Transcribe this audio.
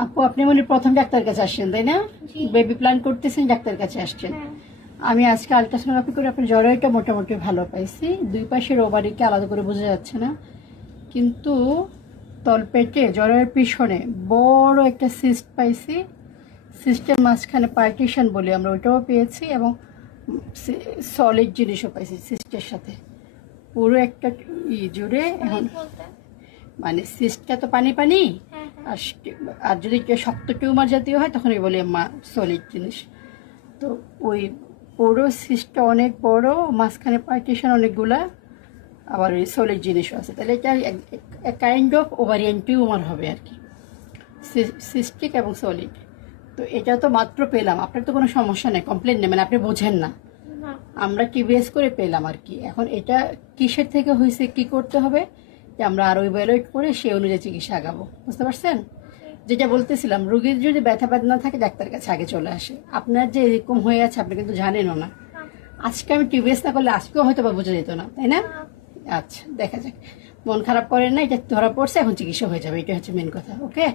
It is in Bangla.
আপু আপনি মনে প্রথম ডাক্তার কাছে আসছেন তাই না? জি। বেবি প্ল্যান করতেছেন, ডাক্তার কাছে আসছেন। হ্যাঁ। আমি আজকে আলট্রাসোনোগ্রাফি করে আপনার জরায়ুটা মোটামুটি ভালো পাইছি, দুই পাশের ওভারিকে আলাদা করে বোঝা যাচ্ছে না, কিন্তু তলপেটে জরায়ুর পিছনে বড় একটা সিস্ট পাইছি। সিস্টের মাঝখানে পার্টিশন বলি আমরা, ওইটাও পেয়েছি, এবং সলিড জিনিসও পাইছি সিস্টের সাথে, পুরো একটা জুড়ে। এখন বলতে মানে সিস্টটা তো পানি পানি, হ্যাঁ হ্যাঁ। আর আর যদি একটু শক্ত টিউমার জাতীয় হয় তখন বলি মা সলিড জিনিস। তো ওই পুরো সিস্টটা অনেক বড়, মাঝখানে পার্টিশন অনেকগুলা, আবার ওই সলিড জিনিসও আছে, তাহলে এটা কাইন্ড অফ ওভারিয়ান টিউমার হবে আর কি, সিস্টিক এবং সলিড। তো এটা তো মাত্র পেলাম, আপনার তো কোনো সমস্যা নেই, কমপ্লেন নেই, মানে আপনি বোঝেন না, না। আমরা টিবিএস করে পেলাম আর কি। এখন এটা কিসের থেকে হয়েছে, কি করতে হবে, যে আমরা আরো ইভ্যালুয়েট করে সেই অনুযায়ী চিকিৎসা আগাবো, বুঝতে পারছেন? যেটা বলতেছিলাম, রোগীর যদি ব্যথা বেদনা থাকে ডাক্তার কাছে আগে চলে আসে। আপনার যে এরকম হয়ে আছে আপনি কিন্তু জানেনও না। আজকে আমি টিবিএস না করলে আজকেও হয়তো বা বোঝা যেত না, তাই না? আচ্ছা, দেখা যাক, মন খারাপ করেন না, এটা ধরা পড়ছে, এখন চিকিৎসা হয়ে যাবে, এটা হচ্ছে মেন কথা। ওকে।